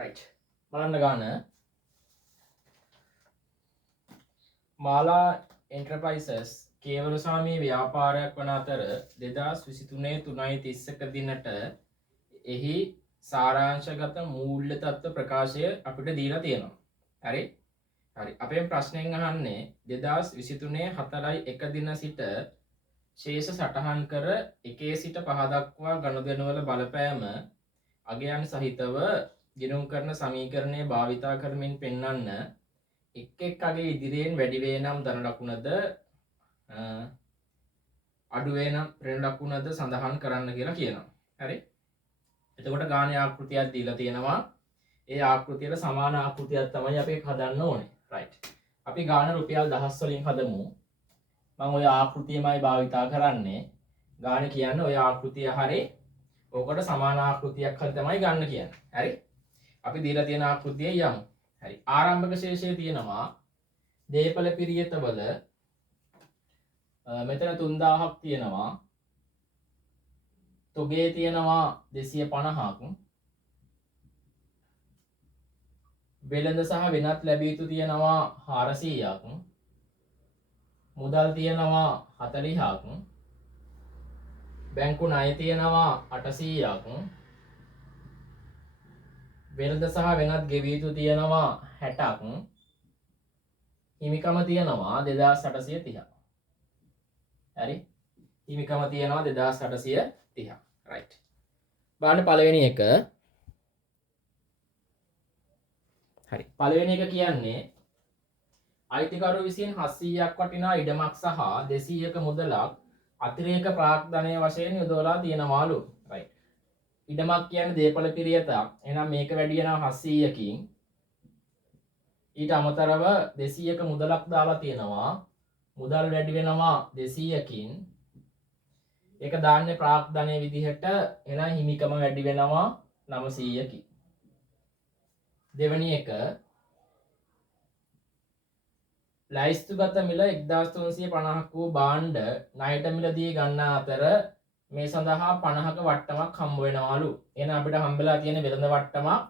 right බලන්න ගන්න මාලා එන්ටර්ප්‍රයිසස් කේවලසාමී ව්‍යාපාරයක් වන අතර 2023 3.31 දිනට එහි සාරාංශගත මූල්‍ය තත්ත්ව ප්‍රකාශය අපිට දීලා තියෙනවා. හරි? හරි. අපේ ප්‍රශ්නයෙන් අහන්නේ 2023 4.1 දින සිට ශේෂ සටහන් කර 1 සිට 5 දක්වා ගනුදෙනුවල බලපෑම අගයන් සහිතව ගිණුම් කරන සමීකරණය භාවිතා කරමින් පෙන්වන්න එක් අගේ ඉදිරියෙන් වැඩි වේ නම් ධන ලකුණද අඩු වේ නම් ඍණ ලකුණද සඳහන් කරන්න කියලා කියනවා. හරි? එතකොට ගාණේ ආකෘතියක් දීලා තියෙනවා. ඒ ආකෘතියට සමාන ආකෘතියක් තමයි අපි හදන්න ඕනේ. right. අපි ගාණ රුපියල් 1000 වලින් හදමු. මම ওই ආකෘතියමයි භාවිතා කරන්නේ. ගාණ කියන්නේ ওই ආකෘතිය හරි. ඕකට සමාන ආකෘතියක් හරි තමයි ගන්න කියන්නේ. හරි? අපි දීලා තියෙන ආකෘතිය යමු. හරි. ආරම්භක ශේෂය තියෙනවා. දේපල පිරියතවල මෙතන 3000ක් තියෙනවා. තොගේ තියෙනවා 250ක්. වෙළඳ සහ වෙනත් ලැබිය යුතු තියෙනවා 400ක්. මුදල් තියෙනවා 40ක්. බැංකු ණය තියෙනවා 800ක්. වෙළඳ සහ වෙනත් ගෙවිය යුතු තියෙනවා 60ක්. හිමිකම තියෙනවා 2830ක්. හරි? හිමිකම තියෙනවා 2830ක්. right. බලන්න පළවෙනි එක. හරි. පළවෙනි එක කියන්නේ අයිතිකරු විසින් 700ක් වටිනා ඉඩමක් සහ 200ක මුදලක් අතිරේක ප්‍රාග්ධනය වශයෙන් යොදවලා තියෙනවාලු. right. ඉඩමක් කියන්නේ දේපල පිරියතක්. එහෙනම් මේක වැඩි වෙනවා 700කින්. ඊට අමතරව 200ක මුදලක් දාලා තියෙනවා. මුදල් වැඩි වෙනවා 200කින්. ඒක දාන්නේ ප්‍රාග්ධනය විදිහට. එහෙනම් හිමිකම වැඩි වෙනවා 900කින්. දෙවෙනි එක ලයිස්තුගත මිල 1350ක් වූ භාණ්ඩ ණයට මිලදී ගන්නා අතර මේ සඳහා 50ක වට්ටමක් හම්බ වෙනවලු. එහෙනම් අපිට හම්බෙලා තියෙන වෙළඳ වට්ටමක්.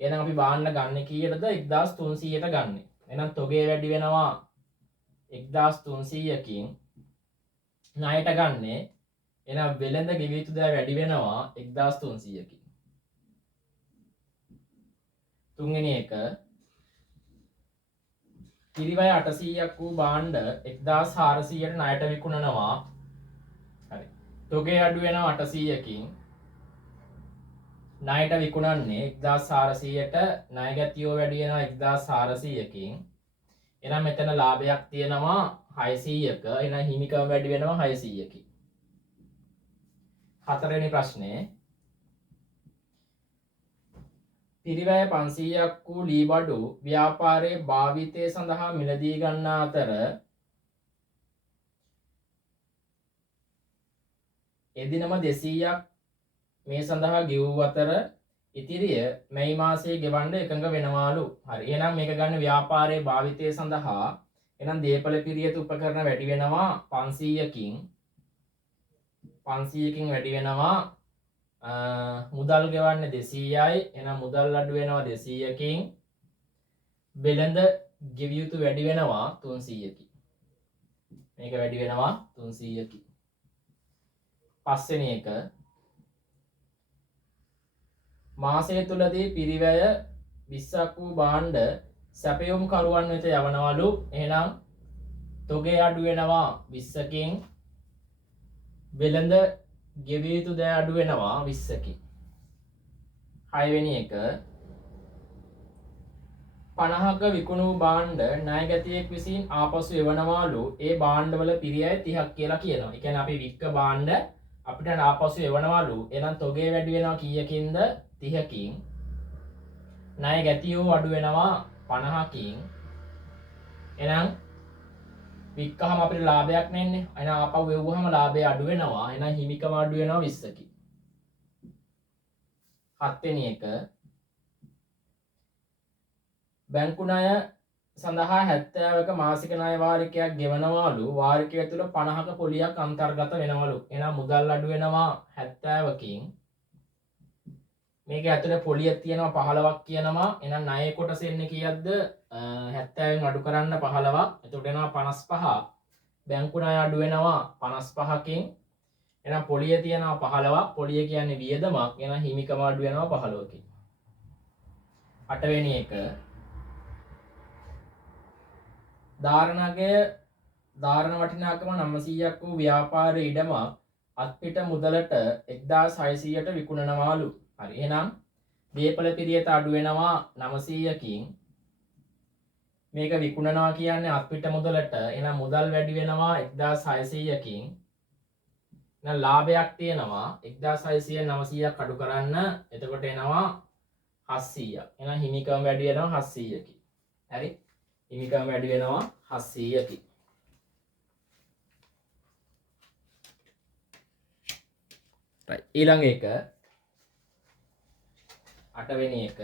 එහෙනම් අපි භාණ්ඩ ගන්න කීයටද? 1300ට ගන්න. එහෙනම් තොගේ වැඩි වෙනවා 1300කින්. ණයට ගන්නේ. එහෙනම් වෙළඳ ගෙවිය යුතු දෑ වැඩි වෙනවා 1300කින්. තුන්වෙනි එක පිරිවැය 800ක් වූ භාණ්ඩ 1400ට ණයට විකුණනවා. හරි. තොගේ අඩු වෙනවා 800කින්. ණයට විකුණන්නේ 1400ට, ණය ගැතියෝ වැඩි වෙනවා 1400කින්. එහෙනම් මෙතන ලාභයක් තියෙනවා 600ක. එහෙනම් හිමිකම වැඩි වෙනවා 600කින්. හතරවෙනි ප්‍රශ්නේ පිරිවැය 500ක් වූ ලී බඩු ව්‍යාපාරයේ භාවිතය සඳහා මිලදී ගන්නා අතර එදිනම 200ක් මේ සඳහා ගෙවූ අතර ඉතිරිය මැයි මාසයේ ගෙවන්න එකඟ වෙනවාලු. හරි. එහෙනම් මේක ගන්න ව්‍යාපාරයේ භාවිතය සඳහා. එහෙනම් දේපල පිරියත උපකරණ වැඩි වෙනවා 500කින්. 500කින් වැඩි වෙනවා. මුදල් ගෙවන්නේ 200යි. එහෙනම් මුදල් අඩු වෙනවා 200කින්. වෙළඳ ගෙවිය යුතු වැඩි වෙනවා 300කින්. මේක වැඩි වෙනවා 300කින්. පස්වෙනි එක මාසය තුලදී පිරිවැය 20ක් වූ භාණ්ඩ සැපයුම් කරුවන් වෙත යවනවලු. එහෙනම් තොගේ අඩු වෙනවා 20කින්. වෙළඳ ගෙවිය යුතු දෑ අඩු වෙනවා 20කින්. 6 වෙනි එක 50ක විකුණු භාණ්ඩ ණයගැතියෙක් විසින් ආපසු එවනවාලු. ඒ භාණ්ඩවල පිරියයි 30ක් කියලා කියනවා. ඒ කියන්නේ අපි වික්ක භාණ්ඩ අපිට ආපසු එවනවාලු. එහෙනම් තොගේ වැඩි වෙනවා කීයකින්ද? 30කින්. ණයගැතියෝ අඩු වෙනවා 50කින්. එහෙනම් වික්කහම අපිට ලාභයක් නැන්නේ. එහෙනම් ආපහු එවුවහම ලාභය අඩු වෙනවා. එහෙනම් හිමිකම අඩු වෙනවා 20කින්. 7 වෙනි එක බැංකු ණය සඳහා 70ක මාසික ණය වාරිකයක් ගෙවනවලු. වාරිකය තුළ 50ක පොලියක් අන්තර්ගත වෙනවලු. එහෙනම් මුදල් අඩු වෙනවා 70කින්. මේක ඇතුලේ පොලියක් තියෙනවා 15ක් කියනවා. එහෙනම් ණය කොටස එන්නේ කීයක්ද? 70න් අඩු කරන්න 15ක්. එතකොට එනවා 55. බැංකු ණය අඩු වෙනවා 55කින්. එහෙනම් පොලිය තියෙනවා 15ක්. පොලිය කියන්නේ වියදමක්. එහෙනම් හිමිකම අඩු වෙනවා 15කින්. 8 වෙනි එක ධාරණ වටිනාකම 900ක් වූ ව්‍යාපාර ඉඩමක් අත්පිට මුදලට 1600ට විකුණනවාලු. හරි. එහෙනම් දීපල පිරියත අඩු වෙනවා 900කින්. මේක විකුණනවා කියන්නේ අත්පිට මුදලට. එහෙනම් මුදල් වැඩි වෙනවා 1600කින්. එහෙනම් ලාභයක් තියෙනවා 1600 900ක් අඩු කරන්න. එතකොට එනවා 700ක්. එහෙනම් හිමිකම වැඩි වෙනවා 700කින්. හරි. හිමිකම වැඩි වෙනවා 700කින්. right. ඊළඟ එක 8 වෙනි එක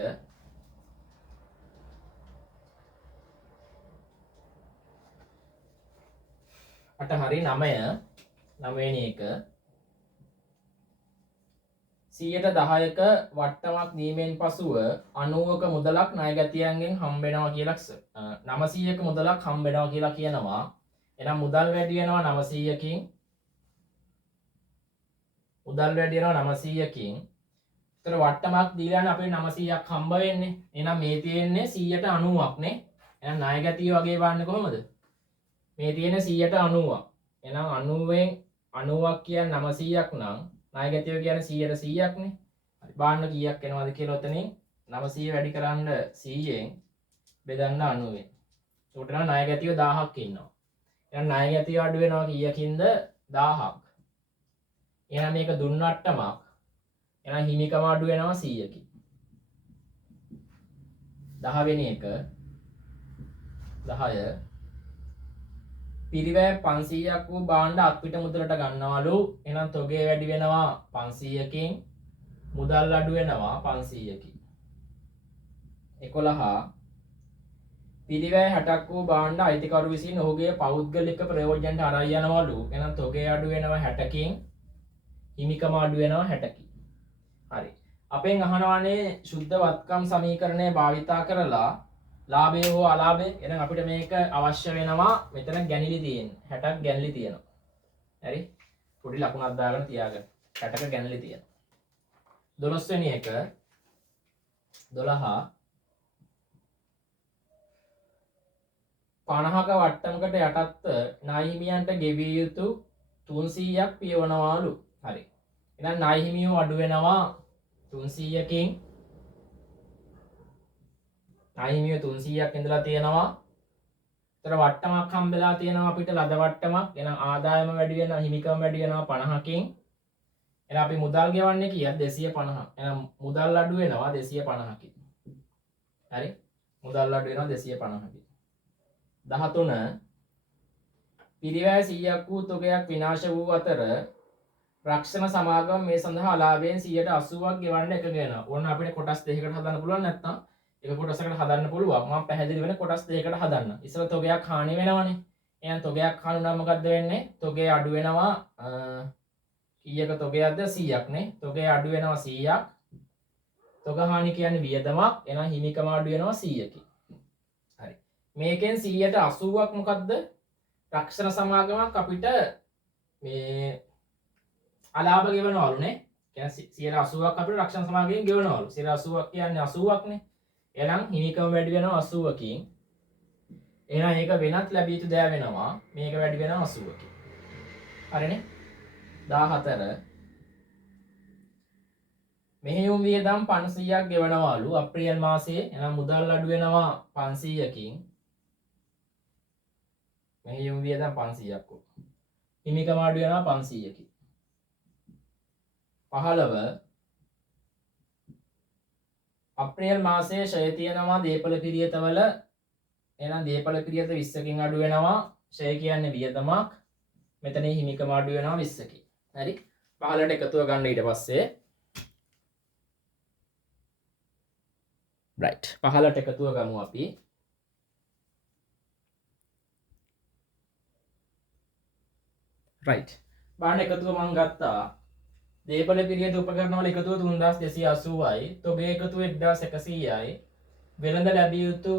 හරි 9 වෙනි එක 110ක වට්ටමක් දීමෙන් පසුව 90ක මුදලක් ණයගැතියන්ගෙන් හම්බ වෙනවා කියලා 900ක මුදලක් හම්බ වෙනවා කියලා කියනවා. එහෙනම් මුදල් වැඩි වෙනවා 900කින්. මුදල් වැඩි වෙනවා 900කින්. ඒතර වට්ටමක් දීලානේ අපේ 900ක් හම්බ වෙන්නේ. එහෙනම් මේ තියෙන්නේ 190ක් නේ. එහෙනම් ණයගැතිය වගේ බලන්නේ කොහමද? මේ තියෙන්නේ 190ක්. එහෙනම් 90න් 90ක් කියන්නේ 900ක් නම් ණයගැතිය කියන්නේ 100ක් නේ. හරි. බලන්න කීයක් එනවද කියලා ඔතනින් 900 වැඩි කරන්න 100ෙන් බෙදන්න 90ෙන්. ඒකට නම් ණයගැතිය 1000ක් ඉන්නවා. එහෙනම් ණයගැතිය අඩු වෙනවා කීයකින්ද? 1000ක්. එහෙනම් මේක දුන්න අට්ටමක්. එහෙනම් හිමිකම අඩු වෙනවා 100කින්. 10 වෙනි එක 10 පිරිවැය 500ක් වූ භාණ්ඩ අත්පිට මුදලට ගන්නවලු. එහෙනම් තොගේ වැඩි වෙනවා 500කින්. මුදල් අඩු වෙනවා 500කින්. 11 පිරිවැය 60ක් වූ භාණ්ඩ අයිතිකරු විසින් ඔහුගේ පෞද්ගලික ප්‍රයෝජනට අරන් යනවලු. එහෙනම් තොගේ අඩු වෙනවා 60කින්. හිමිකම අඩු වෙනවා 60කින්. හරි. අපෙන් අහනවානේ සුද්ධ වත්කම් සමීකරණය භාවිතා කරලා ලාභය හෝ අලාභය. එහෙනම් අපිට මේක අවශ්‍ය වෙනවා. මෙතන ගැණිලි තියෙනවා. 60ක් ගැණිලි තියෙනවා. හරි. පොඩි ලකුණක් දාගෙන තියාගන්න. 60ක ගැණිලි තියෙනවා. 12 වෙනි එක 12 50ක වට්ටමකට යටත්ව ණය හිමියන්ට ගෙවිය යුතු 300ක් පියවනවාලු. හරි. එහෙනම් ණය හිමියෝ අඩු වෙනවා 300කින්. ණය හිමියෝ 300ක් ඉඳලා තියෙනවා. ඒතර වට්ටමක් හම්බෙලා තියෙනවා අපිට ලද වට්ටමක්. එහෙනම් ආදායම වැඩි වෙනවා, හිමිකම වැඩි වෙනවා 50කින්. එහෙනම් අපි මුදල් ගෙවන්නේ කීයද? 250. එහෙනම් මුදල් අඩු වෙනවා 250කින්. හරි. මුදල් අඩු වෙනවා 250කින්. 13 පිරිවැය 100ක් වූ තොගයක් විනාශ වූ අතර රක්ෂණ සමාගම මේ සඳහා අලාභයෙන් 180ක් ගෙවන්න එකග වෙනවා. ඕන අපිට කොටස් දෙකකට හදන්න පුළුවන් නැත්නම් එක කොටසකට හදන්න පුළුවන්. මම පැහැදිලි වෙන කොටස් දෙකකට හදන්න. ඉස්සර තොගයක් හානි වෙනවනේ. එහෙනම් තොගයක් හානි වුණාම මොකද්ද වෙන්නේ? තොගේ අඩු වෙනවා කීයක තොගයක්ද? 100ක් නේ. තොගේ අඩු වෙනවා 100ක්. තොග හානි කියන්නේ වියදමක්. එහෙනම් හිමිකම අඩු වෙනවා 100කින්. හරි. මේකෙන් 180ක් මොකද්ද? රක්ෂණ සමාගමක් අපිට මේ අලාභ ගෙවනවලු නේ. කියන්නේ 180ක් අපිට රක්ෂණ සමාගමෙන් ගෙවනවලු. 180ක් කියන්නේ 80ක් නේ. එහෙනම් හිමිකම වැඩි වෙනවා 80කින්. එහෙනම් ඒක වෙනත් ලැබිය යුතු දෑ වෙනවා. මේක වැඩි වෙනවා 80කින්. හරිනේ. 14 මෙහෙයුම් වියදම් 500ක් ගෙවනවලු අප්‍රේල් මාසයේ. එහෙනම් මුදල් අඩු වෙනවා 500කින්. මෙහෙයුම් වියදම් 500ක් වුණා. හිමිකම අඩු වෙනවා 500කින්. 15 අප්‍රේල් මාසයේ ෂය තියෙනවා දීපල පිරියතවල. එහෙනම් දීපල පිරියත 20කින් අඩු වෙනවා. ෂය කියන්නේ වියදමක්. මෙතන හිමිකම අඩු වෙනවා 20කින්. හරි. 15ට එකතුව ගන්න ඊට පස්සේ. right. 15ට එකතුව ගමු අපි. right. බලන්න එකතුව මම ගත්තා. දේපල පිරියද උපකරණ වල එකතුව 3280යි. තොගේ එකතුව 1100යි. වෙළඳ ලැබිය යුතු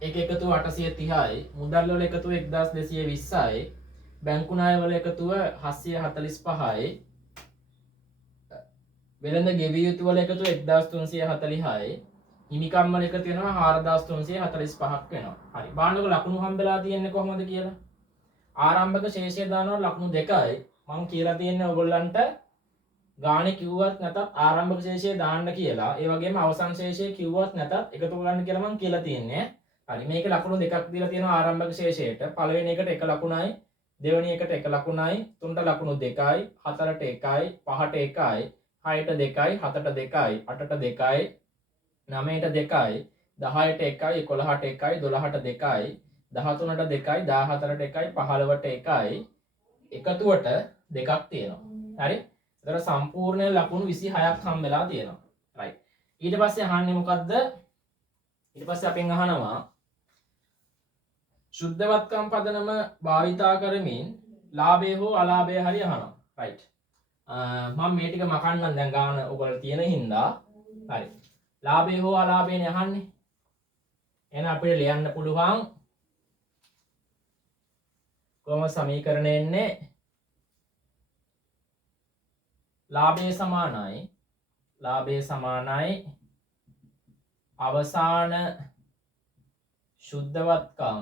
එක එකතුව 830යි. මුදල් වල එකතුව 1220යි. බැංකු ණය වල එකතුව 745යි. වෙළඳ ගෙවිය යුතු වල එකතුව 1340යි. හිමිකම් වල එකතු වෙනවා 4345ක් වෙනවා. හරි. බලන්නකො ලකුණු හම්බෙලා තියෙන්නේ කොහොමද කියලා. ආරම්භක ශේෂය දානවා ලකුණු 2යි. මම කියලා තියෙන්නේ ඔයගොල්ලන්ට ගානේ කිව්වත් නැතත් ආරම්භක ශේෂය දාන්න කියලා. ඒ වගේම අවසන් ශේෂය කිව්වත් නැතත් එකතු කරගන්න කියලා මම කියලා තියෙන්නේ. හරි. මේකේ ලකුණු දෙකක් දීලා තියෙනවා ආරම්භක ශේෂයට. පළවෙනි එකට 1 ලකුණයි, දෙවෙනි එකට 1 ලකුණයි, තුනට ලකුණු 2යි, හතරට 1යි, පහට 1යි, 6ට 2යි, 7ට 2යි, 8ට 2යි, 9ට 2යි, 10ට 1යි, 11ට 1යි, 12ට 2යි, 13ට 2යි, 14ට 1යි, 15ට 1යි, එකතුවට දෙකක් තියෙනවා. හරි. ඒතර සම්පූර්ණ ලකුණු 26ක් හම්බෙලා තියෙනවා. රයිට්. ඊට පස්සේ අහන්නේ මොකද්ද? ඊට පස්සේ අපෙන් අහනවා සුද්ධවත්කම් පදනම භාවිතා කරමින් ලාභය හෝ අලාභය හරි අහනවා. රයිට්. මම මේ ටික මකන්නම් දැන් ගාන ඔයගොල්ලෝ තියෙන හින්දා. හරි. ලාභය හෝ අලාභයනේ අහන්නේ. එහෙනම් අපිට ලියන්න පුළුවන් කොහොම සමීකරණය එන්නේ ලාභය සමානයි අවසාන සුද්ධවත්කම්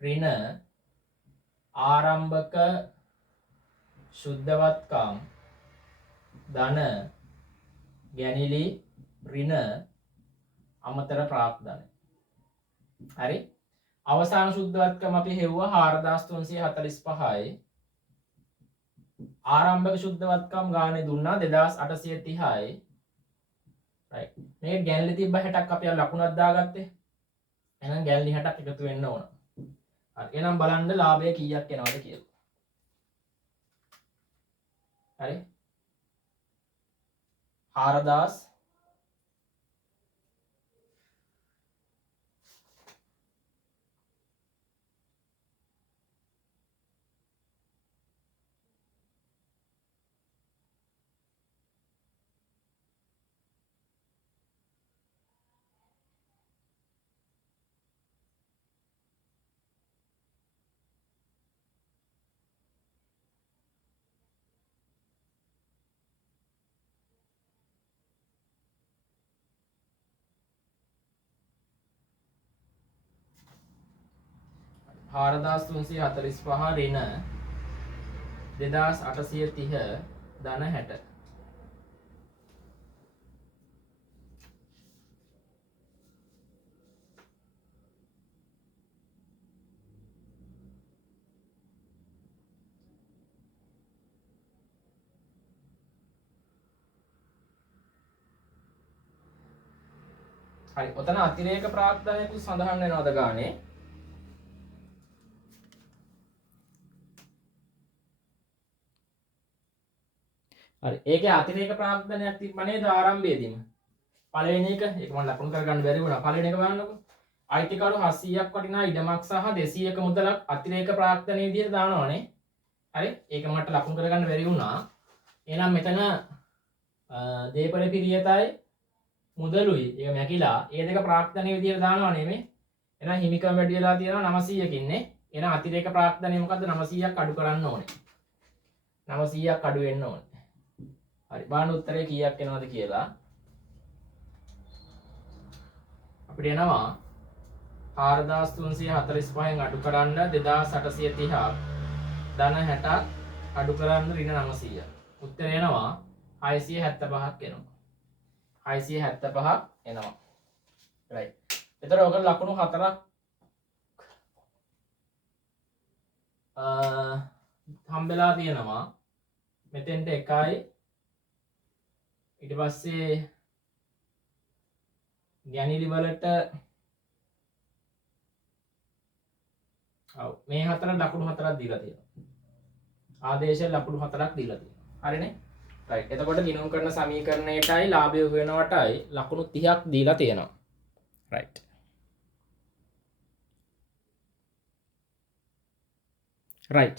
ඍණ ආරම්භක සුද්ධවත්කම් ධන ගැනිලි ඍණ අමතර ප්‍රාප්තන. හරි. අවසාන සුද්ධවත්කම අපි හෙව්වා 4345යි. ආරම්භක සුද්ධවත්කම් ගානේ දුන්නා 2830යි. රයිට්. මේක ගැන්ලි තිබ්බ 60ක් අපි ලකුණක් දාගත්තේ. එහෙනම් ගැන්ලි 60ක් එකතු වෙන්න ඕන. හරි. එහෙනම් බලන්න ලාභය කීයක් එනවද කියලා. හරි. 4000 4345 ඍණ 2830 ධන 60. හරි. ඔතන අතිරේක ප්‍රාග්ධනයකුත් සඳහන් වෙනවද ගානේ? හරි. ඒකේ අතිරේක ප්‍රාග්ධනයක් තිබ්බ නේද ආරම්භයේදීම? පළවෙනි එක ඒක මම ලකුණු කරගන්න බැරි වුණා. පළවෙනි එක බලන්නකො. අයිතිකරු 700ක් වටිනා ඉඩමක් සහ 200ක මුදලක් අතිරේක ප්‍රාග්ධනයේ විදිහට දානවනේ. හරි. ඒක මට ලකුණු කරගන්න බැරි වුණා. එහෙනම් මෙතන දේපල පිරියතයි මුදලුයි ඒක මැකිලා ඒ දෙක ප්‍රාග්ධනයේ විදිහට දානවා නෙමෙයි. එහෙනම් හිමිකම් වැඩි වෙලා තියෙනවා 900කින් නේ. එහෙනම් අතිරේක ප්‍රාග්ධනය මොකද්ද? 900ක් අඩු කරන්න ඕනේ. 900ක් අඩු වෙන්න ඕනේ. හරි. බලන්න උත්තරේ කීයක් එනවද කියලා. අපිට එනවා 4345න් අඩු කරන්න 2830ක් ධන 60ක් අඩු කරන්න ඍණ 900. උත්තරේ එනවා 675ක් එනවා. 675ක් එනවා. රයිට්. එතකොට ඔක ලකුණු 4ක් හම්බෙලා තියෙනවා. මෙතෙන්ට 1යි ඊට පස්සේ ගැනිලි වලට ඔව් මේ හතර ලකුණු 4ක් දීලා තියෙනවා. ආදේශ ලකුණු 4ක් දීලා තියෙනවා. හරිනේ? රයිට්. එතකොට ගිණුම් කරන සමීකරණයටයි ලාභය වෙනවටයි ලකුණු 30ක් දීලා තියෙනවා. රයිට්. රයිට්.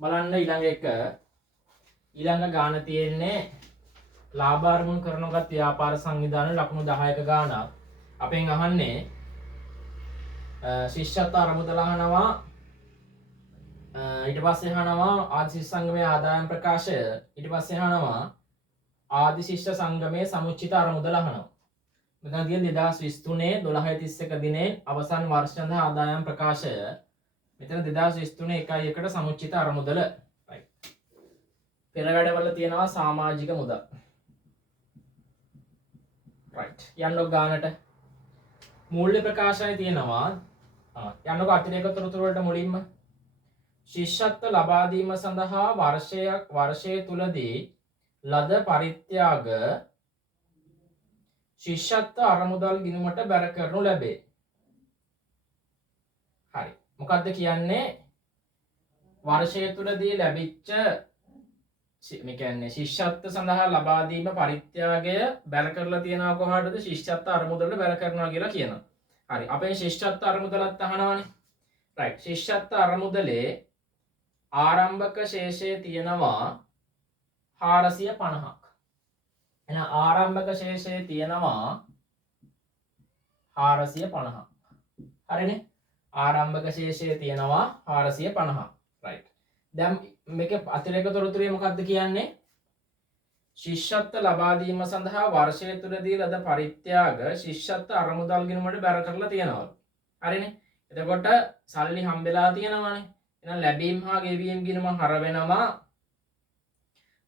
බලන්න ඊළඟ එක ඊළඟ ගාන තියෙන්නේ ලාභ අරමුණු කරනගත් ව්‍යාපාර සංවිධාන ලකුණු 10ක ගානක්. අපෙන් අහන්නේ ශිෂ්‍යත්ව අරමුදල අහනවා, ඊට පස්සේ අහනවා ආදි ශිෂ්‍ය සංගමයේ ආදායම් ප්‍රකාශය, ඊට පස්සේ අහනවා ආදි ශිෂ්‍ය සංගමයේ සමුච්චිත අරමුදල අහනවා. මෙතන තියෙන 2023 12:31 දිනේ අවසන් වර්ෂ සඳහා ආදායම් ප්‍රකාශය. මෙතන 2023 1:1ට සමුච්චිත අරමුදල. right. පෙර වැඩවල තියෙනවා සමාජික මුදල්. right. යන්නෝ ගානට මූල්‍ය ප්‍රකාශය තියෙනවා. යන්නෝ අතිරේක තොරතුරු වලට මුලින්ම ශිෂ්‍යත්ව ලබා දීම සඳහා වර්ෂය තුලදී ලද පරිත්‍යාග ශිෂ්‍යත්ව අරමුදල් ගිණුමට බැර කරනු ලැබේ. හරි. මොකද්ද කියන්නේ? වර්ෂය තුලදී ලැබිච්ච මේ කියන්නේ ශිෂ්‍යත්ව සඳහා ලබා දීම පරිත්‍යාගය බැර කරලා තියනවා කොහාටද? ශිෂ්‍යත්ව අරමුදලට බැර කරනවා කියලා කියනවා. හරි. අපේ ශිෂ්‍යත්ව අරමුදලත් අහනවානේ. right. ශිෂ්‍යත්ව අරමුදලේ ආරම්භක ශේෂය තියෙනවා 450ක්. එහෙනම් ආරම්භක ශේෂය තියෙනවා 450ක්. හරිනේ? ආරම්භක ශේෂය තියෙනවා 450ක්. right. දැන් මේක අතිරේක තොරතුරේ මොකක්ද කියන්නේ? ශිෂ්‍යත්ව ලබා දීම සඳහා වර්ෂය තුලදී ලද පරිත්‍යාග ශිෂ්‍යත්ව අරමුදල් ගිණුමට බැර කරලා තියෙනවා. හරිනේ? එතකොට සල්ලි හම්බෙලා තියෙනවානේ. එහෙනම් ලැබීම් හා ගෙවීම් ගිණුම හර වෙනවා.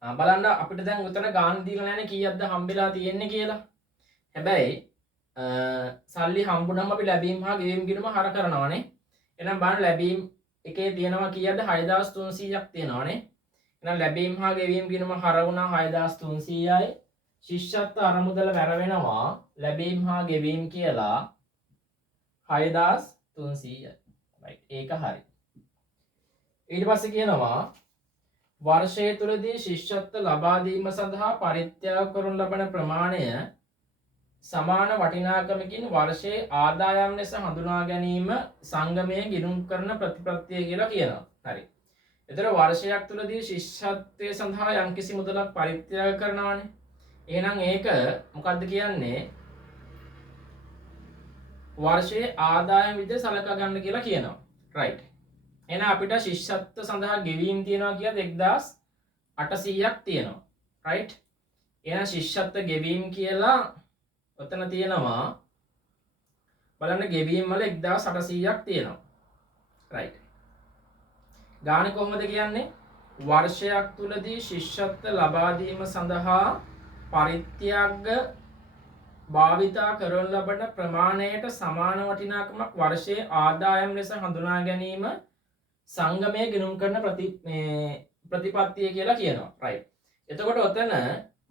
බලන්න අපිට දැන් උතන ගාන දීලා නැනේ කීයක්ද හම්බෙලා තියෙන්නේ කියලා. හැබැයි සල්ලි හම්බුනම අපි ලැබීම් හා ගෙවීම් ගිණුම හර කරනවානේ. එහෙනම් බලන්න ලැබීම් එකේ තියෙනවා කීයක්ද? 6300ක් තියෙනවානේ. එහෙනම් ලැබීම් හා ගෙවීම් ගිණුම හර වුණා 6300යි. ශිෂ්‍යත්ව අරමුදල වැර වෙනවා ලැබීම් හා ගෙවීම් කියලා 6300යි. right. ඒක හරි. ඊට පස්සේ කියනවා වර්ෂය තුලදී ශිෂ්‍යත්ව ලබා දීම සඳහා පරිත්‍යාග කරනු ලබන ප්‍රමාණය සමාන වටිනාකමකින් වර්ෂයේ ආදායම් ලෙස හඳුනා ගැනීම සංගමයේ ගිණුම් කරන ප්‍රතිපත්තිය කියලා කියනවා. හරි. ඒතර වර්ෂයක් තුලදී ශිෂ්‍යත්වයේ සඳහා යම්කිසි මුදලක් පරිත්‍යාග කරනවානේ. එහෙනම් ඒක මොකද්ද කියන්නේ? වර්ෂයේ ආදායම් විදිහට සලකා ගන්න කියලා කියනවා. right. එහෙනම් අපිට ශිෂ්‍යත්ව සඳහා ගෙවීම් තියෙනවා කියද්දි 1800ක් තියෙනවා. right. එහෙනම් ශිෂ්‍යත්ව ගෙවීම් කියලා ඔතන තියෙනවා. බලන්න ගෙවීම් වල 1800ක් තියෙනවා. right. ගාන කොහොමද කියන්නේ? වර්ෂයක් තුලදී ශිෂ්‍යත්ව ලබා දීම සඳහා පරිත්‍යාග භාවිතා කරන ලබන ප්‍රමාණයට සමාන වටිනාකමක් වර්ෂයේ ආදායම් ලෙස හඳුනා ගැනීම සංගමයේ ගිණුම් කරන ප්‍රතිපත්තිය කියලා කියනවා. right. එතකොට ඔතන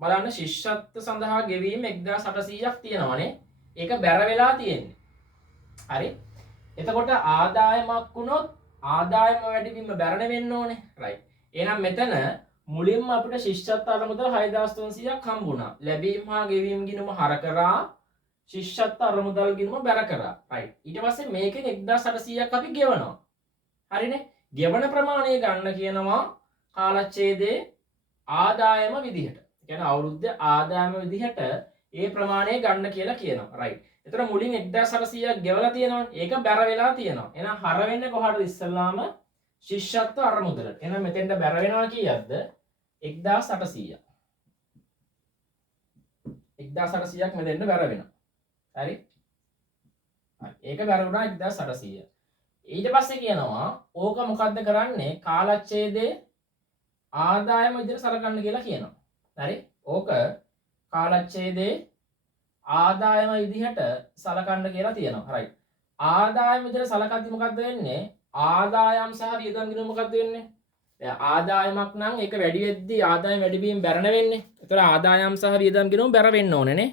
බලන්න ශිෂ්‍යත්ව සඳහා ගෙවීම 1800ක් තියෙනවානේ. ඒක බැර වෙලා තියෙන්නේ. හරි. එතකොට ආදායමක් වුණොත් ආදායම වැඩිවීම බැරණ වෙන්න ඕනේ. right. එහෙනම් මෙතන මුලින්ම අපිට ශිෂ්‍යත්ව අරමුදල 6300ක් හම්බුණා. ලැබීම් හා ගෙවීම් ගිණුම හර කරා ශිෂ්‍යත්ව අරමුදල් ගිණුම බැර කරා. right. ඊට පස්සේ මේකෙන් 1800ක් අපි ගෙවනවා. හරිනේ? ගෙවන ප්‍රමාණය ගන්න කියනවා කාලච්ඡේදයේ ආදායම විදිහට. ඒ කියන්නේ අවුරුද්ද ආදායම විදිහට ඒ ප්‍රමාණය ගන්න කියලා කියනවා. right. එතන මුලින් 1800ක් ගෙවලා තියෙනවනේ. ඒක බැර වෙලා තියෙනවා. එහෙනම් හර වෙන්නේ කොහටද ඉස්සල්ලාම? ශිෂ්‍යත්ව අරමුදලට. එහෙනම් මෙතෙන්ට බැර වෙනවා කීයක්ද? 1800ක්. 1800ක් මෙතෙන්ට බැර වෙනවා. හරි? ඒක බැර වුණා 1800. ඊට පස්සේ කියනවා ඕක මොකද්ද කරන්නේ? කාලච්ඡේදයේ ආදායම විදිහට සලකන්න කියලා කියනවා. හරි? ඕක කාලච්ඡේදයේ ආදායම විදිහට සලකන්න කියලා තියෙනවා. right. ආදායම විදිහට සලකද්දි මොකද්ද වෙන්නේ? ආදායම් සහ වියදම් ගිණුම මොකද්ද වෙන්නේ? දැන් ආදායමක් නම් ඒක වැඩි වෙද්දී ආදායම වැඩි වීම බැරණ වෙන්නේ. ඒතර ආදායම් සහ වියදම් ගිණුම බැර වෙන්න ඕනේ නේ.